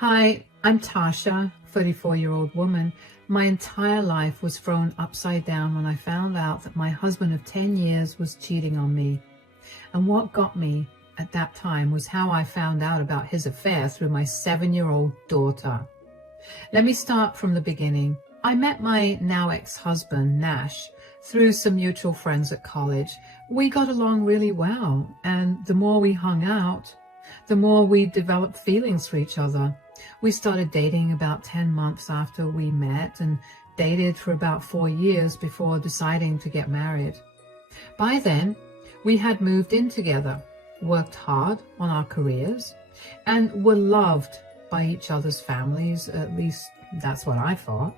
Hi, I'm Tasha, 34-year-old woman. My entire life was thrown upside down when I found out that my husband of 10 years was cheating on me. And what got me at that time was how I found out about his affair through my 7-year-old daughter. Let me start from the beginning. I met my now ex-husband, Nash, through some mutual friends at college. We got along really well, and the more we hung out, the more we developed feelings for each other. We started dating about 10 months after we met and dated for about 4 years before deciding to get married. By then, we had moved in together, worked hard on our careers, and were loved by each other's families. At least that's what I thought.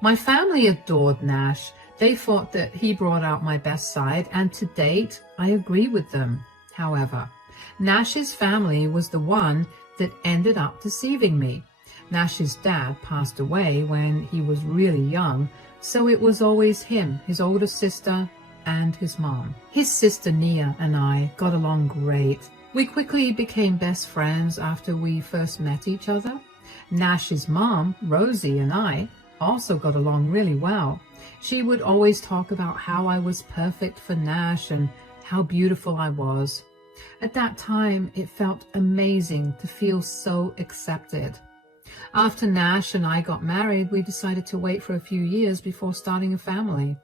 My family adored Nash. They thought that he brought out my best side, and to date, I agree with them. However, Nash's family was the one that ended up deceiving me. Nash's dad passed away when he was really young, so it was always him, his older sister, and his mom. His sister Nia and I got along great. We quickly became best friends after we first met each other. Nash's mom, Rosie, and I also got along really well. She would always talk about how I was perfect for Nash and how beautiful I was. At that time, it felt amazing to feel so accepted. After Nash and I got married, we decided to wait for a few years before starting a family.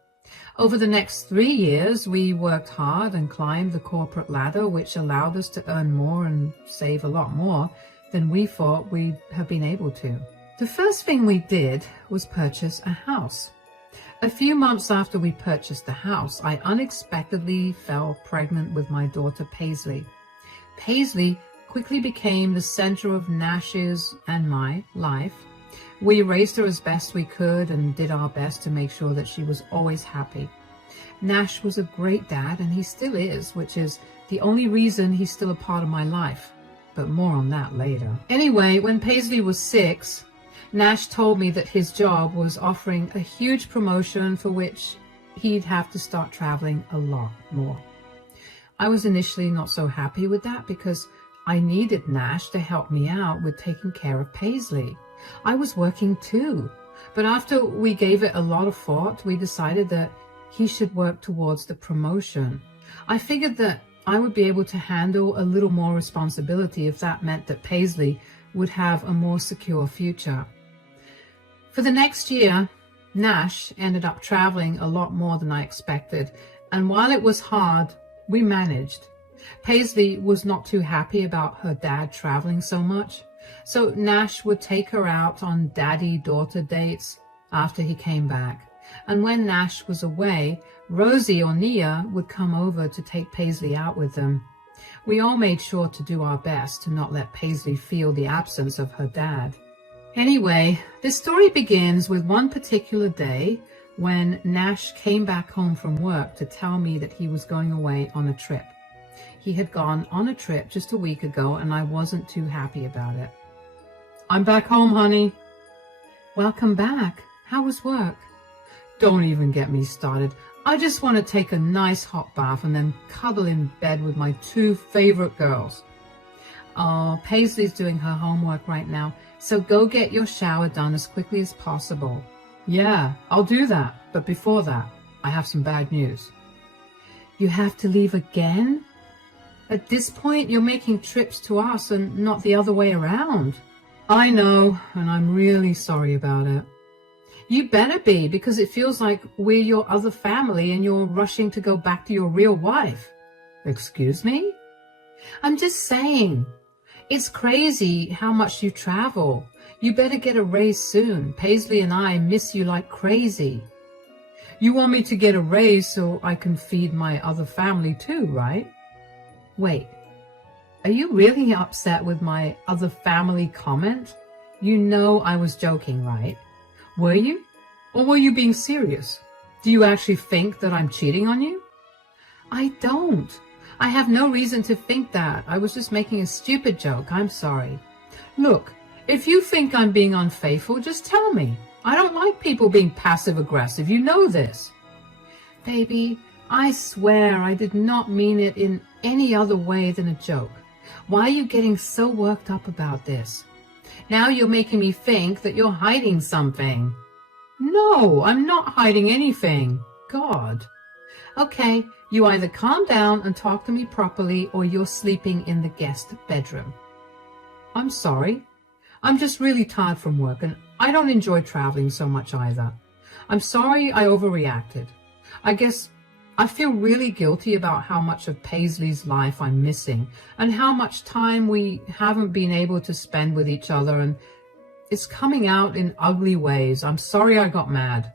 Over the next 3 years, we worked hard and climbed the corporate ladder, which allowed us to earn more and save a lot more than we thought we'd have been able to. The first thing we did was purchase a house. A few months after we purchased the house, I unexpectedly fell pregnant with my daughter Paisley. Paisley quickly became the center of Nash's and my life. We raised her as best we could and did our best to make sure that she was always happy. Nash was a great dad, and he still is, which is the only reason he's still a part of my life. But more on that later. Anyway, when Paisley was 6, Nash told me that his job was offering a huge promotion for which he'd have to start traveling a lot more. I was initially not so happy with that because I needed Nash to help me out with taking care of Paisley. I was working too, but after we gave it a lot of thought, we decided that he should work towards the promotion. I figured that I would be able to handle a little more responsibility if that meant that Paisley would have a more secure future. For the next year, Nash ended up traveling a lot more than I expected, and while it was hard, we managed. Paisley was not too happy about her dad traveling so much, so Nash would take her out on daddy-daughter dates after he came back. And when Nash was away, Rosie or Nia would come over to take Paisley out with them. We all made sure to do our best to not let Paisley feel the absence of her dad. Anyway, this story begins with one particular day when Nash came back home from work to tell me that he was going away on a trip. He had gone on a trip just a week ago, and I wasn't too happy about it. "I'm back home, honey." "Welcome back. How was work?" "Don't even get me started. I just want to take a nice hot bath and then cuddle in bed with my 2 favorite girls." "Oh, Paisley's doing her homework right now, so go get your shower done as quickly as possible." "Yeah, I'll do that, but before that, I have some bad news." "You have to leave again? At this point, you're making trips to us and not the other way around." "I know, and I'm really sorry about it." "You better be, because it feels like we're your other family and you're rushing to go back to your real wife." "Excuse me?" "I'm just saying. It's crazy how much you travel. You better get a raise soon. Paisley and I miss you like crazy." "You want me to get a raise so I can feed my other family too, right?" "Wait, are you really upset with my other family comment? You know I was joking, right?" "Were you? Or were you being serious? Do you actually think that I'm cheating on you?" "I don't. I have no reason to think that. I was just making a stupid joke. I'm sorry." "Look, if you think I'm being unfaithful, just tell me. I don't like people being passive-aggressive. You know this." "Baby, I swear I did not mean it in any other way than a joke. Why are you getting so worked up about this?" Now you're making me think that you're hiding something. No, I'm not hiding anything. God. Okay, you either calm down and talk to me properly or you're sleeping in the guest bedroom. I'm sorry. I'm just really tired from work and I don't enjoy traveling so much either. I'm sorry I overreacted. I guess I feel really guilty about how much of Paisley's life I'm missing and how much time we haven't been able to spend with each other, and it's coming out in ugly ways. I'm sorry I got mad.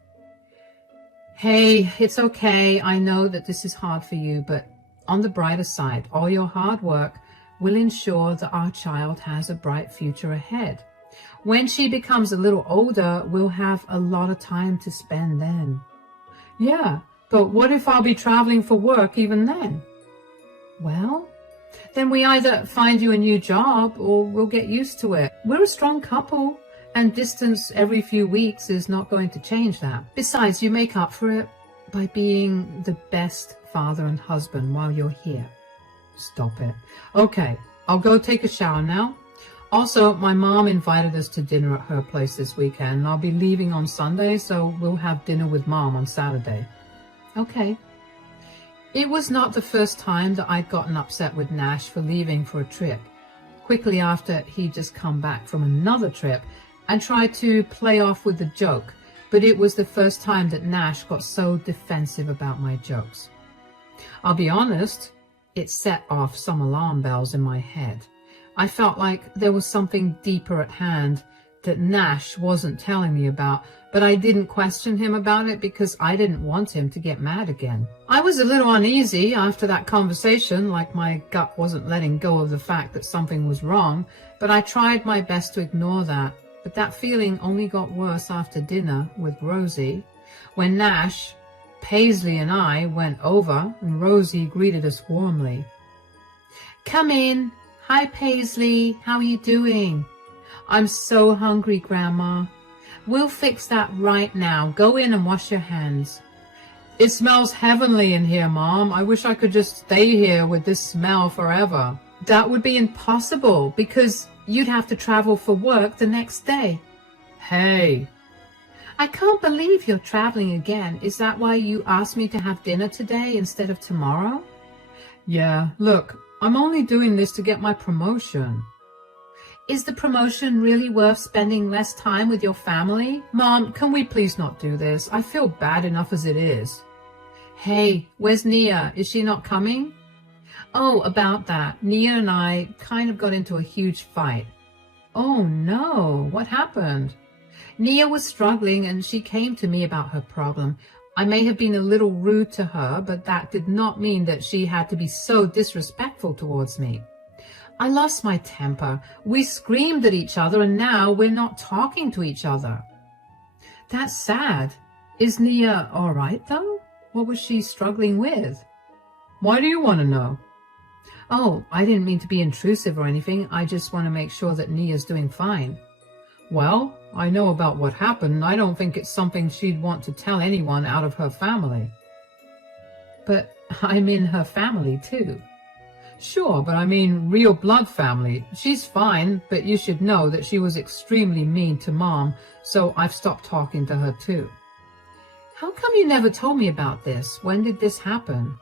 Hey, it's okay. I know that this is hard for you, but on the brighter side, all your hard work will ensure that our child has a bright future ahead. When she becomes a little older, we'll have a lot of time to spend then. Yeah, but what if I'll be traveling for work even then? Well, then we either find you a new job or we'll get used to it. We're a strong couple, and distance every few weeks is not going to change that. Besides, you make up for it by being the best father and husband while you're here. Stop it. Okay, I'll go take a shower now. Also, my mom invited us to dinner at her place this weekend. I'll be leaving on Sunday, so we'll have dinner with Mom on Saturday. Okay. It was not the first time that I'd gotten upset with Nash for leaving for a trip. Quickly after, he'd just come back from another trip and tried to play off with the joke, but it was the first time that Nash got so defensive about my jokes. I'll be honest, it set off some alarm bells in my head. I felt like there was something deeper at hand that Nash wasn't telling me about, but I didn't question him about it because I didn't want him to get mad again. I was a little uneasy after that conversation, like my gut wasn't letting go of the fact that something was wrong, but I tried my best to ignore that. But that feeling only got worse after dinner with Rosie, when Nash, Paisley and I went over and Rosie greeted us warmly. Come in. Hi, Paisley. How are you doing? I'm so hungry, Grandma. We'll fix that right now. Go in and wash your hands. It smells heavenly in here, Mom. I wish I could just stay here with this smell forever. That would be impossible because you'd have to travel for work the next day. Hey. I can't believe you're traveling again. Is that why you asked me to have dinner today instead of tomorrow? Yeah, look, I'm only doing this to get my promotion. Is the promotion really worth spending less time with your family? Mom, can we please not do this? I feel bad enough as it is. Hey, where's Nia? Is she not coming? Oh, about that. Nia and I kind of got into a huge fight. Oh no, what happened? Nia was struggling and she came to me about her problem. I may have been a little rude to her, but that did not mean that she had to be so disrespectful towards me. I lost my temper. We screamed at each other and now we're not talking to each other. That's sad. Is Nia all right though? What was she struggling with? Why do you want to know? Oh, I didn't mean to be intrusive or anything. I just want to make sure that Nia's doing fine. Well, I know about what happened. I don't think it's something she'd want to tell anyone out of her family. But I'm in her family too. Sure, but I mean real blood family. She's fine, but you should know that she was extremely mean to Mom, so I've stopped talking to her too. How come you never told me about this? When did this happen?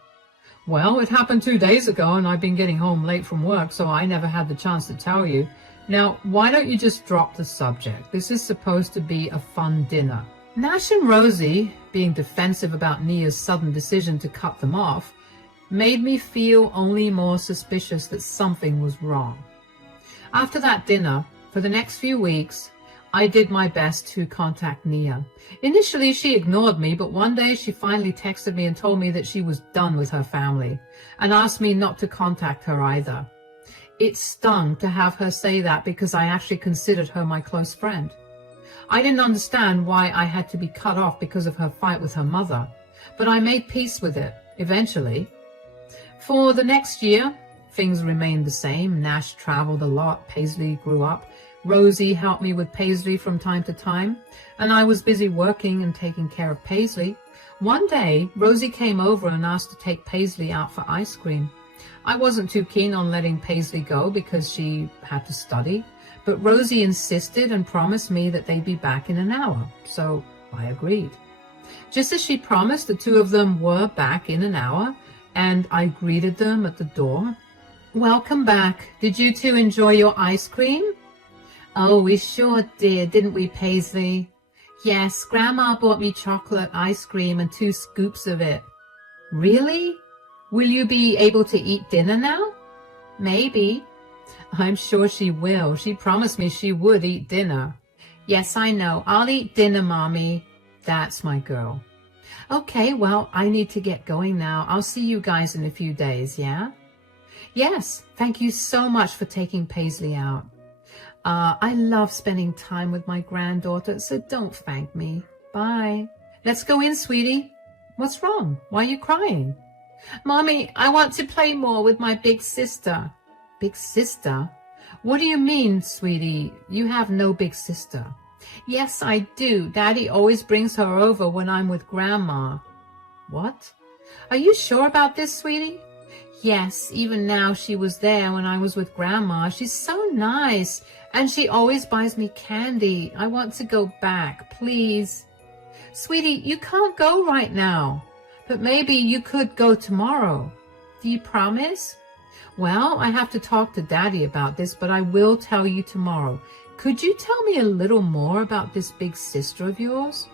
Well, it happened 2 days ago and I've been getting home late from work, so I never had the chance to tell you. Now, why don't you just drop the subject? This is supposed to be a fun dinner. Nash and Rosie, being defensive about Nia's sudden decision to cut them off, made me feel only more suspicious that something was wrong. After that dinner, for the next few weeks, I did my best to contact Nia. Initially, she ignored me, but one day she finally texted me and told me that she was done with her family and asked me not to contact her either. It stung to have her say that because I actually considered her my close friend. I didn't understand why I had to be cut off because of her fight with her mother, but I made peace with it, eventually. For the next year, things remained the same. Nash traveled a lot, Paisley grew up, Rosie helped me with Paisley from time to time, and I was busy working and taking care of Paisley. One day, Rosie came over and asked to take Paisley out for ice cream. I wasn't too keen on letting Paisley go because she had to study, but Rosie insisted and promised me that they'd be back in an hour, so I agreed. Just as she promised, the two of them were back in an hour, and I greeted them at the door. "Welcome back. Did you two enjoy your ice cream?" "Oh, we sure did, didn't we, Paisley?" "Yes, Grandma bought me chocolate ice cream and 2 scoops of it." "Really? Will you be able to eat dinner now?" "Maybe." "I'm sure she will. She promised me she would eat dinner." "Yes, I know. I'll eat dinner, Mommy." "That's my girl." "Okay, well, I need to get going now. I'll see you guys in a few days, yeah?" "Yes, thank you so much for taking Paisley out. I love spending time with my granddaughter, so don't thank me. Bye." "Let's go in, sweetie." "What's wrong? Why are you crying?" "Mommy, I want to play more with my big sister." "Big sister? What do you mean, sweetie? You have no big sister." "Yes, I do. Daddy always brings her over when I'm with Grandma." "What? Are you sure about this, sweetie?" "Yes, even now she was there when I was with Grandma. She's so nice, and she always buys me candy. I want to go back, please." "Sweetie, you can't go right now, but maybe you could go tomorrow. Do you promise?" "Well, I have to talk to Daddy about this, but I will tell you tomorrow. Could you tell me a little more about this big sister of yours?"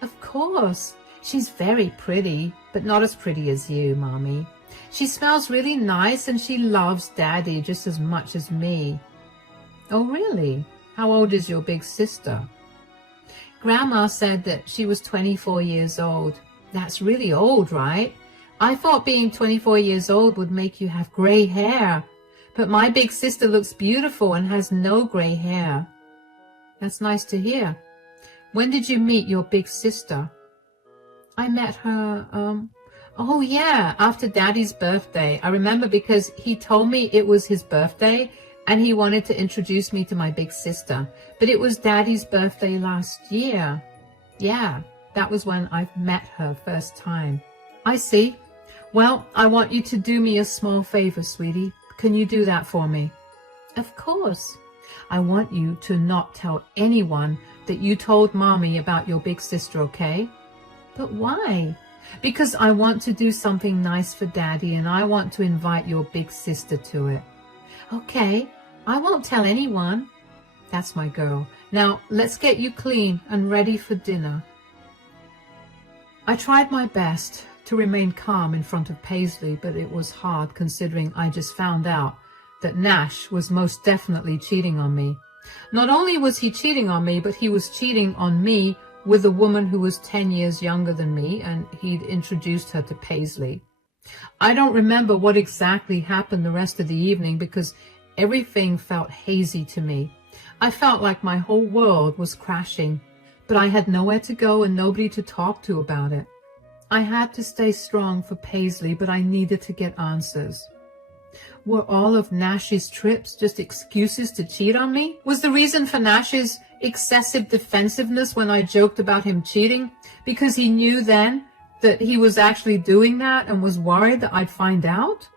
"Of course. She's very pretty, but not as pretty as you, Mommy. She smells really nice, and she loves Daddy just as much as me." "Oh, really? How old is your big sister?" "Grandma said that she was 24 years old. That's really old, right? I thought being 24 years old would make you have gray hair, but my big sister looks beautiful and has no gray hair." "That's nice to hear. When did you meet your big sister?" "I met her, oh yeah, after Daddy's birthday. I remember because he told me it was his birthday and he wanted to introduce me to my big sister. But it was Daddy's birthday last year. Yeah, that was when I met her first time." "I see. Well, I want you to do me a small favor, sweetie. Can you do that for me?" "Of course." "I want you to not tell anyone that you told Mommy about your big sister, okay?" "But why?" "Because I want to do something nice for Daddy, and I want to invite your big sister to it." "Okay, I won't tell anyone." "That's my girl. Now, let's get you clean and ready for dinner." I tried my best to remain calm in front of Paisley, but it was hard considering I just found out that Nash was most definitely cheating on me. Not only was he cheating on me, but he was cheating on me with a woman who was 10 years younger than me, and he'd introduced her to Paisley. I don't remember what exactly happened the rest of the evening because everything felt hazy to me. I felt like my whole world was crashing, but I had nowhere to go and nobody to talk to about it. I had to stay strong for Paisley, but I needed to get answers. Were all of Nash's trips just excuses to cheat on me? Was the reason for Nash's excessive defensiveness when I joked about him cheating because he knew then that he was actually doing that and was worried that I'd find out?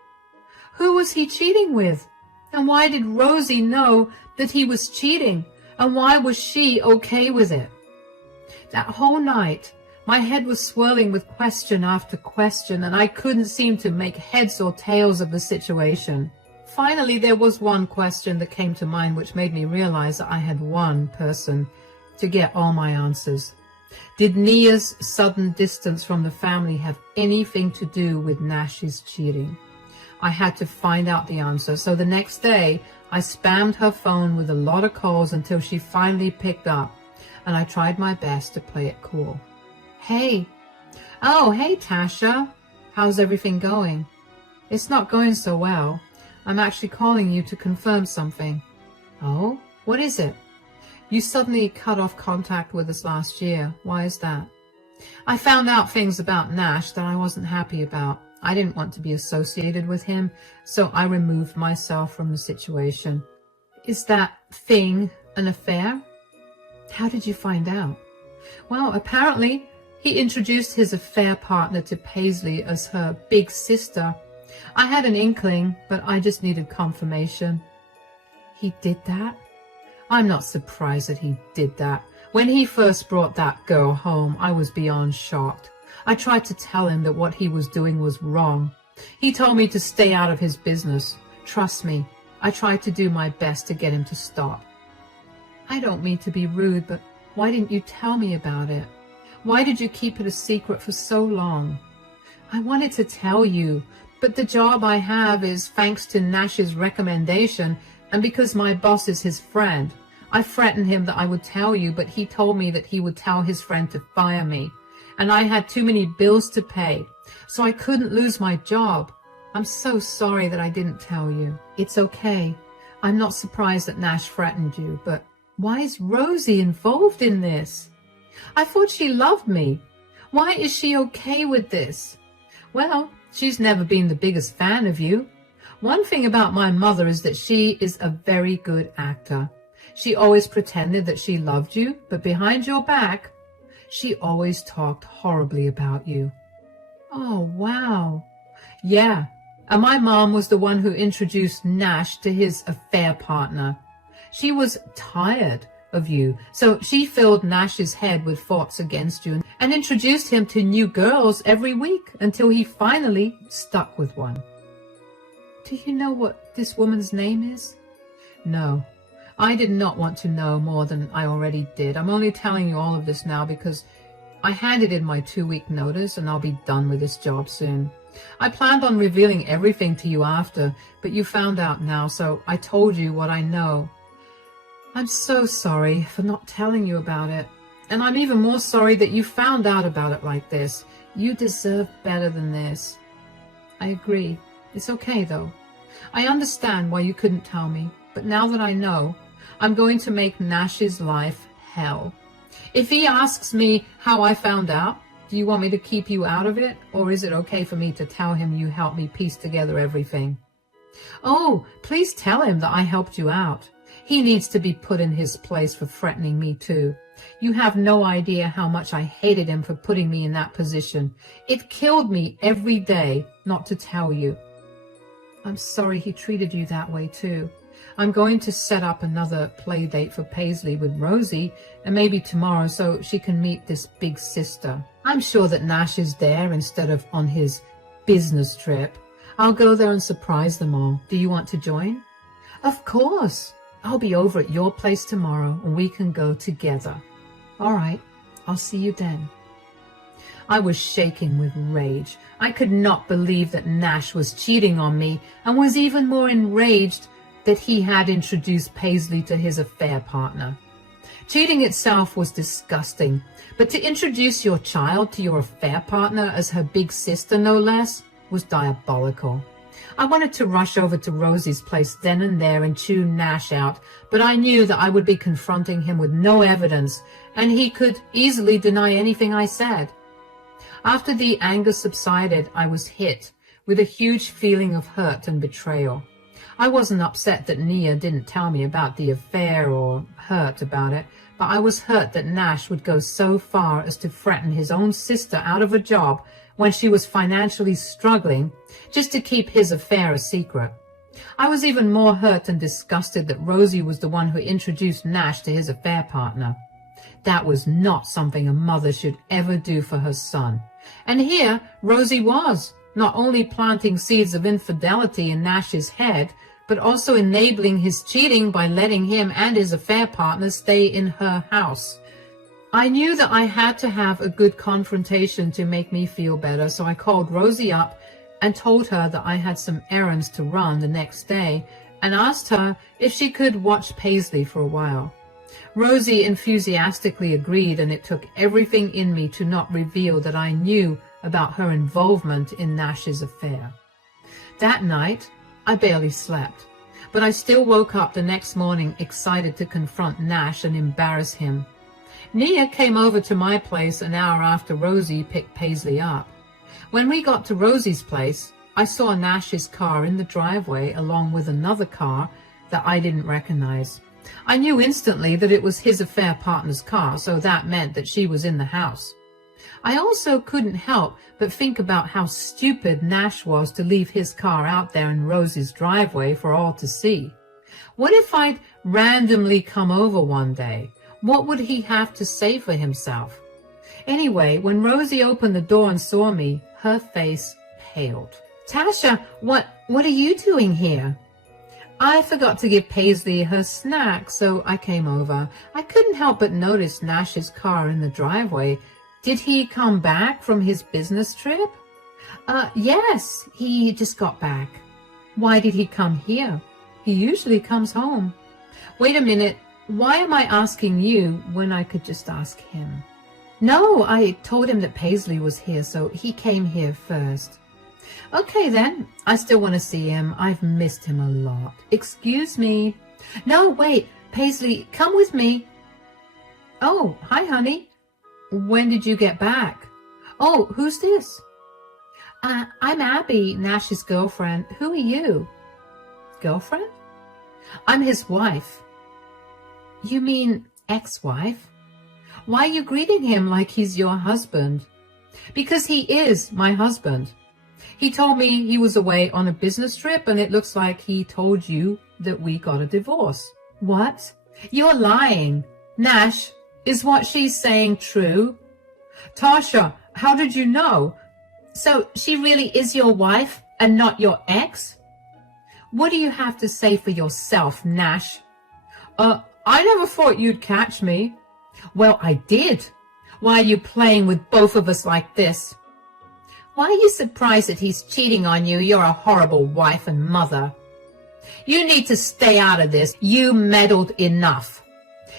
Who was he cheating with? And why did Rosie know that he was cheating? And why was she okay with it? That whole night, my head was swirling with question after question, and I couldn't seem to make heads or tails of the situation. Finally, there was one question that came to mind which made me realize that I had one person to get all my answers. Did Nia's sudden distance from the family have anything to do with Nash's cheating? I had to find out the answer, so the next day I spammed her phone with a lot of calls until she finally picked up, and I tried my best to play it cool. "Hey." "Oh, hey, Tasha. How's everything going?" "It's not going so well. I'm actually calling you to confirm something." "Oh, what is it?" "You suddenly cut off contact with us last year. Why is that?" "I found out things about Nash that I wasn't happy about. I didn't want to be associated with him, so I removed myself from the situation." "Is that thing an affair?" "How did you find out?" "Well, apparently he introduced his affair partner to Paisley as her big sister. I had an inkling, but I just needed confirmation." "He did that?" I'm not surprised that he did that. When he first brought that girl home, I was beyond shocked. I tried to tell him that what he was doing was wrong. He told me to stay out of his business. Trust me, I tried to do my best to get him to stop. I don't mean to be rude, but why didn't you tell me about it? Why did you keep it a secret for so long? I wanted to tell you, but the job I have is thanks to Nash's recommendation and because my boss is his friend. I threatened him that I would tell you, but he told me that he would tell his friend to fire me. And I had too many bills to pay, so I couldn't lose my job. I'm so sorry that I didn't tell you. It's okay. I'm not surprised that Nash threatened you, but why is Rosie involved in this? I thought she loved me. Why is she okay with this? Well, she's never been the biggest fan of you. One thing about my mother is that she is a very good actor. She always pretended that she loved you, but behind your back, she always talked horribly about you. Oh, wow. Yeah, and my mom was the one who introduced Nash to his affair partner. She was tired of you, so she filled Nash's head with thoughts against you and introduced him to new girls every week until he finally stuck with one. Do you know what this woman's name is? No, I did not want to know more than I already did. I'm only telling you all of this now because I handed in my 2-week notice and I'll be done with this job soon. I planned on revealing everything to you after, but you found out now, so I told you what I know. I'm so sorry for not telling you about it. And I'm even more sorry that you found out about it like this. You deserve better than this. I agree. It's okay, though. I understand why you couldn't tell me, but now that I know, I'm going to make Nash's life hell. If he asks me how I found out, do you want me to keep you out of it, or is it okay for me to tell him you helped me piece together everything? Oh, please tell him that I helped you out. He needs to be put in his place for threatening me too. You have no idea how much I hated him for putting me in that position. It killed me every day not to tell you. I'm sorry he treated you that way too. I'm going to set up another play date for Paisley with Rosie, and maybe tomorrow so she can meet this big sister. I'm sure that Nash is there instead of on his business trip. I'll go there and surprise them all. Do you want to join? Of course. I'll be over at your place tomorrow and we can go together. All right, I'll see you then. I was shaking with rage. I could not believe that Nash was cheating on me and was even more enraged that he had introduced Paisley to his affair partner. Cheating itself was disgusting, but to introduce your child to your affair partner as her big sister, no less, was diabolical. I wanted to rush over to Rosie's place then and there and chew Nash out, but I knew that I would be confronting him with no evidence, and he could easily deny anything I said. After the anger subsided, I was hit with a huge feeling of hurt and betrayal. I wasn't upset that Nia didn't tell me about the affair or hurt about it, but I was hurt that Nash would go so far as to threaten his own sister out of a job when she was financially struggling just to keep his affair a secret. I was even more hurt and disgusted that Rosie was the one who introduced Nash to his affair partner. That was not something a mother should ever do for her son. And here Rosie was, not only planting seeds of infidelity in Nash's head, but also enabling his cheating by letting him and his affair partner stay in her house. I knew that I had to have a good confrontation to make me feel better, so I called Rosie up and told her that I had some errands to run the next day and asked her if she could watch Paisley for a while. Rosie enthusiastically agreed, and it took everything in me to not reveal that I knew about her involvement in Nash's affair. That night, I barely slept, but I still woke up the next morning excited to confront Nash and embarrass him. Nia came over to my place an hour after Rosie picked Paisley up. When we got to Rosie's place, I saw Nash's car in the driveway along with another car that I didn't recognize. I knew instantly that it was his affair partner's car, so that meant that she was in the house. I also couldn't help but think about how stupid Nash was to leave his car out there in Rosie's driveway for all to see. What if I'd randomly come over one day? What would he have to say for himself? Anyway, when Rosie opened the door and saw me, her face paled. Tasha, what are you doing here? I forgot to give Paisley her snack, so I came over. I couldn't help but notice Nash's car in the driveway. Did he come back from his business trip? Yes, he just got back. Why did he come here? He usually comes home. Wait a minute, why am I asking you when I could just ask him? No, I told him that Paisley was here, so he came here first. Okay then, I still want to see him. I've missed him a lot. Excuse me. No, wait, Paisley, come with me. Oh, hi honey. When did you get back? Oh, who's this? I'm Abby, Nash's girlfriend. Who are you? Girlfriend? I'm his wife. You mean ex-wife? Why are you greeting him like he's your husband? Because he is my husband. He told me he was away on a business trip, and it looks like he told you that we got a divorce. What? You're lying. Nash, is what she's saying true? Tasha, how did you know? So she really is your wife and not your ex? What do you have to say for yourself, Nash? I never thought you'd catch me. Well, I did. Why are you playing with both of us like this? Why are you surprised that he's cheating on you? You're a horrible wife and mother. You need to stay out of this. You meddled enough.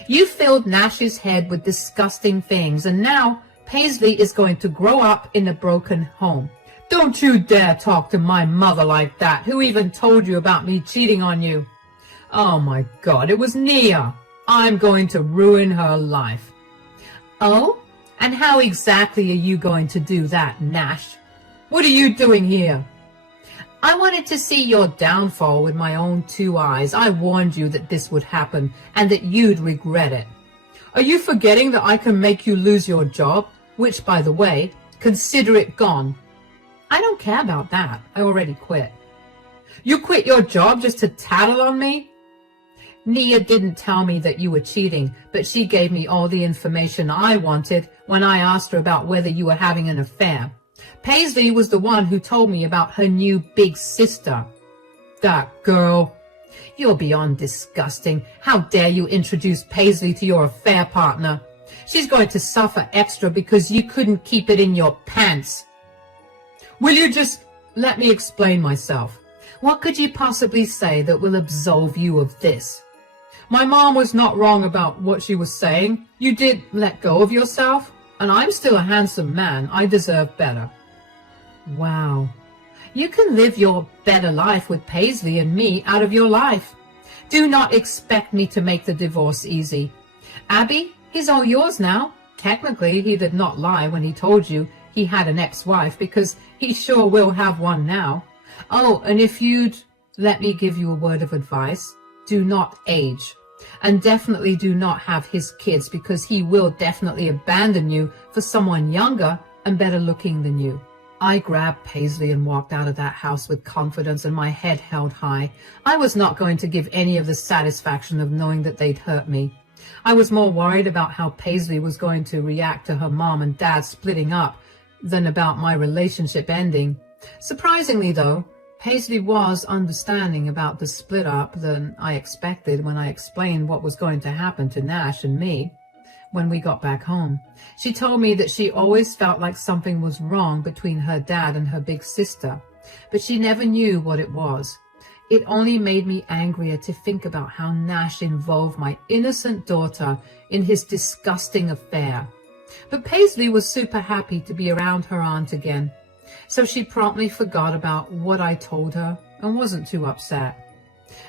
You filled Nash's head with disgusting things, and now Paisley is going to grow up in a broken home. Don't you dare talk to my mother like that. Who even told you about me cheating on you? Oh my God, it was Nia. I'm going to ruin her life. Oh? And how exactly are you going to do that, Nash? What are you doing here? I wanted to see your downfall with my own 2 eyes. I warned you that this would happen and that you'd regret it. Are you forgetting that I can make you lose your job? Which, by the way, consider it gone. I don't care about that. I already quit. You quit your job just to tattle on me? Nia didn't tell me that you were cheating, but she gave me all the information I wanted when I asked her about whether you were having an affair. Paisley was the one who told me about her new big sister. That girl. You're beyond disgusting. How dare you introduce Paisley to your affair partner? She's going to suffer extra because you couldn't keep it in your pants. Will you just let me explain myself? What could you possibly say that will absolve you of this? My mom was not wrong about what she was saying. You did let go of yourself, and I'm still a handsome man. I deserve better. Wow. You can live your better life with Paisley and me out of your life. Do not expect me to make the divorce easy. Abby, he's all yours now. Technically, he did not lie when he told you he had an ex-wife, because he sure will have one now. Oh, and if you'd let me give you a word of advice, do not age. And definitely do not have his kids, because he will definitely abandon you for someone younger and better looking than you. I grabbed Paisley and walked out of that house with confidence and my head held high. I was not going to give any of the satisfaction of knowing that they'd hurt me. I was more worried about how Paisley was going to react to her mom and dad splitting up than about my relationship ending. Surprisingly, though, Paisley was understanding about the split up than I expected when I explained what was going to happen to Nash and me when we got back home. She told me that she always felt like something was wrong between her dad and her big sister, but she never knew what it was. It only made me angrier to think about how Nash involved my innocent daughter in his disgusting affair. But Paisley was super happy to be around her aunt again, so she promptly forgot about what I told her and wasn't too upset.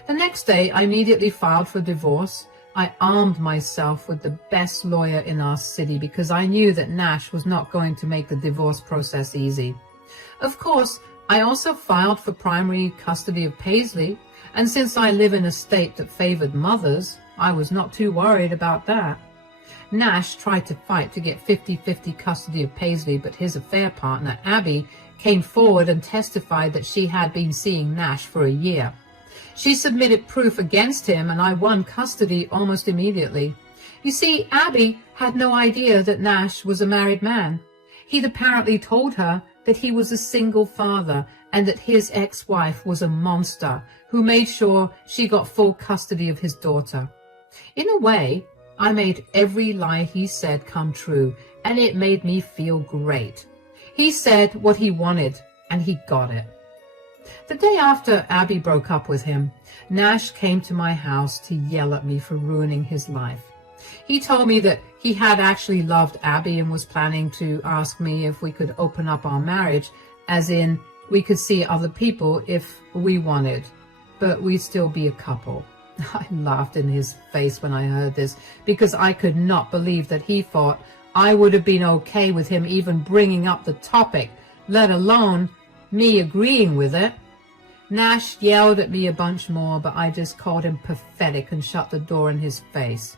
The next day, I immediately filed for divorce. I armed myself with the best lawyer in our city because I knew that Nash was not going to make the divorce process easy. Of course, I also filed for primary custody of Paisley, and since I live in a state that favored mothers, I was not too worried about that. Nash tried to fight to get 50-50 custody of Paisley, but his affair partner, Abby, came forward and testified that she had been seeing Nash for a year. She submitted proof against him and I won custody almost immediately. You see, Abby had no idea that Nash was a married man. He'd apparently told her that he was a single father and that his ex-wife was a monster who made sure she got full custody of his daughter. In a way, I made every lie he said come true, and it made me feel great. He said what he wanted, and he got it. The day after Abby broke up with him, Nash came to my house to yell at me for ruining his life. He told me that he had actually loved Abby and was planning to ask me if we could open up our marriage, as in we could see other people if we wanted, but we'd still be a couple. I laughed in his face when I heard this because I could not believe that he thought I would have been okay with him even bringing up the topic, let alone me agreeing with it. Nash yelled at me a bunch more, but I just called him pathetic and shut the door in his face.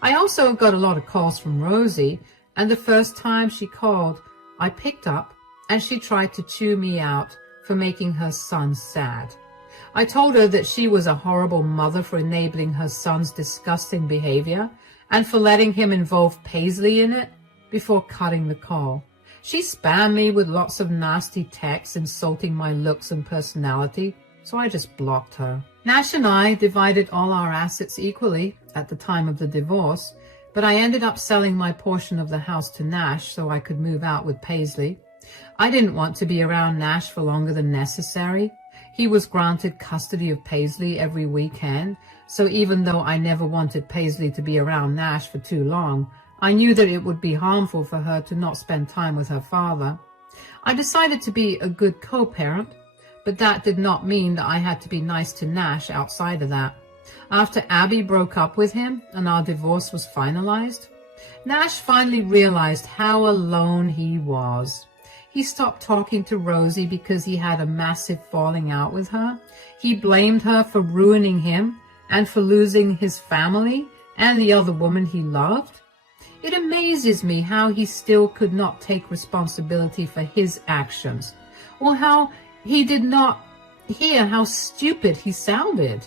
I also got a lot of calls from Rosie, and the first time she called, I picked up and she tried to chew me out for making her son sad. I told her that she was a horrible mother for enabling her son's disgusting behavior and for letting him involve Paisley in it before cutting the call. She spammed me with lots of nasty texts insulting my looks and personality, so I just blocked her. Nash and I divided all our assets equally at the time of the divorce, but I ended up selling my portion of the house to Nash so I could move out with Paisley. I didn't want to be around Nash for longer than necessary. He was granted custody of Paisley every weekend, so even though I never wanted Paisley to be around Nash for too long, I knew that it would be harmful for her to not spend time with her father. I decided to be a good co-parent, but that did not mean that I had to be nice to Nash outside of that. After Abby broke up with him and our divorce was finalized, Nash finally realized how alone he was. He stopped talking to Rosie because he had a massive falling out with her. He blamed her for ruining him and for losing his family and the other woman he loved. It amazes me how he still could not take responsibility for his actions, or how he did not hear how stupid he sounded.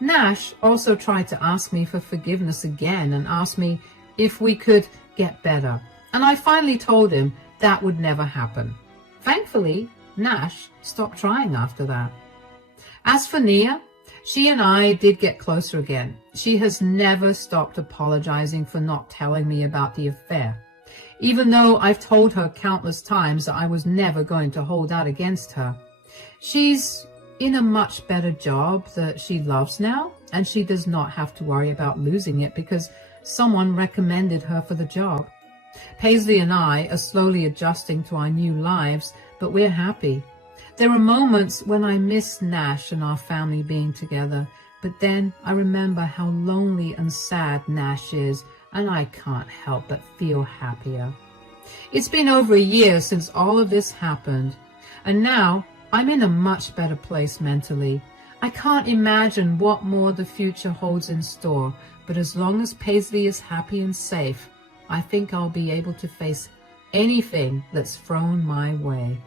Nash also tried to ask me for forgiveness again and asked me if we could get better, and I finally told him that would never happen. Thankfully, Nash stopped trying after that. As for Nia, she and I did get closer again. She has never stopped apologizing for not telling me about the affair, even though I've told her countless times that I was never going to hold that against her. She's in a much better job that she loves now, and she does not have to worry about losing it because someone recommended her for the job. Paisley and I are slowly adjusting to our new lives, but we're happy. There are moments when I miss Nash and our family being together, but then I remember how lonely and sad Nash is, and I can't help but feel happier. It's been over a year since all of this happened, and now I'm in a much better place mentally. I can't imagine what more the future holds in store, but as long as Paisley is happy and safe, I think I'll be able to face anything that's thrown my way.